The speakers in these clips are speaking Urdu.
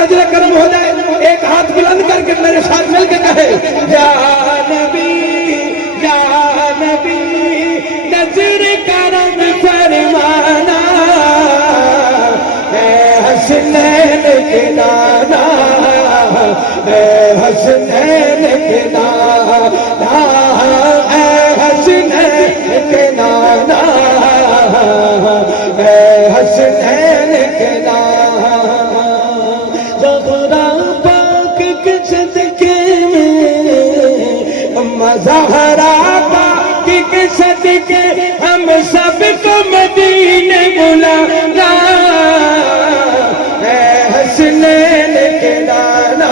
نظر کرم ہو جائے ایک ہاتھ بلند کر کے میرے ساتھ مل کے کہے یا نبی نظر کرم فرمانا اے حسنین کے نانا اے حسنین کے نانا اے حسنین کے نانا اے حسنین کے نانا زہرا پاک کے صدقے میں اماں زہرا پاک کے صدقے ہم سب کو مدینے بلانا اے حسنین کے نانا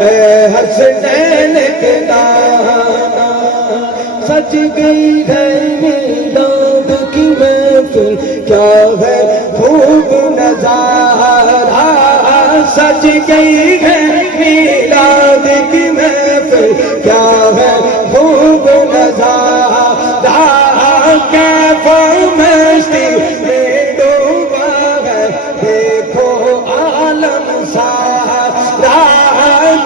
اے حسنین کے نانا سج گئی ہے میلاد کی محفل کیا ہے خوب نظارہ سج گئی ہے میلاد کی محفل کیا ہے خوب نظارہ کیف مستی میں ڈوبا ہے دیکھو عالم سارا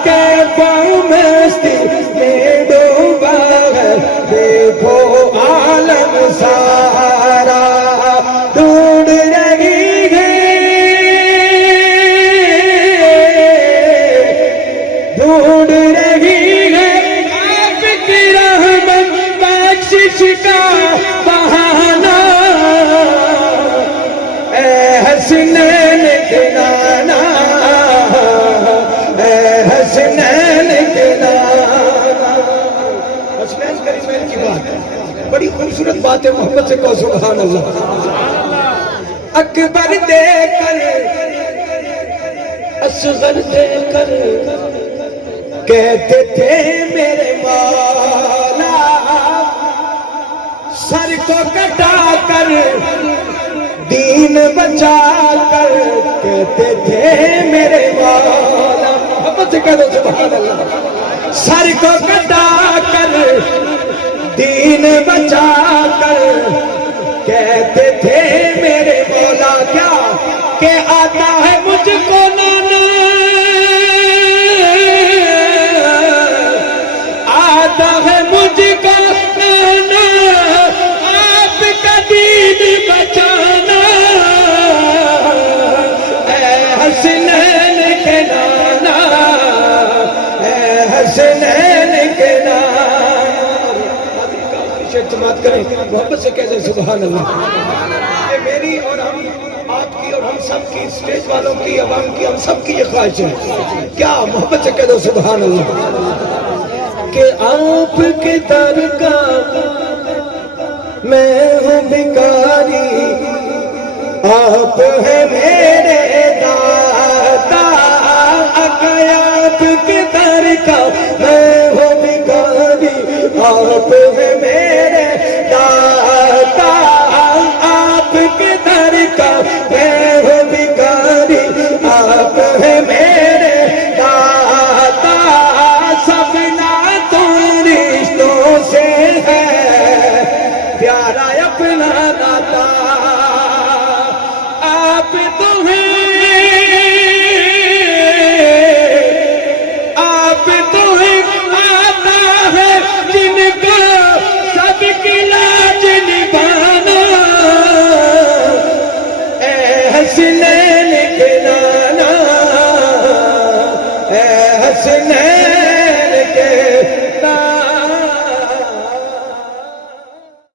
کیف مستی میں ڈوبا ہے دیکھو عالم سارا ڈھونڈ رہی ہے ڈھونڈ رہی ہے آپ کی رحمت بخشش کا بہانہ اے حسنین کے نانا اے حسنین کے نانا حسنین کریمین کی بات ہے بڑی خوبصورت بات ہے محبت سے کہو سبحان اللہ اکبر دیکھ کر اصغر دیکھ کر کہتے تھے میرے مولا سر کو کٹا کر دین بچا کر کہتے تھے میرے مولا محبت سے کہہ دو سبحان اللہ سر کو کٹا کر دین بچا کر کہتے تھے میرے مولا کیا کہ آتا ہے مجھ کو نانا آتا ہے مجھ کو نانا آپ کا دین بچانا اے حسنین کے نانا اے حسنین کے نانا اعتماد کریں محبت سے کہتے ہیں سبحان اللہ یہ میری اور ہم آپ کی اور ہم سب کی اسٹیج والوں کی عوام کی ہم سب کی یہ خواہش ہے کیا محبت سے کہہ دو سبحان اللہ کہ آپ کے در کا میں ہوں بھکاری آپ ہیں میرے داتا اگر آپ کے در کا میں ہوں بھکاری آپ ہیں میرے داتا آپ کے در کا میں ہوں بھکاری آپ ہیں میرے داتا سب ناتوں رشتوں سے ہے پیارا اپنا داتا آپ تو ہیں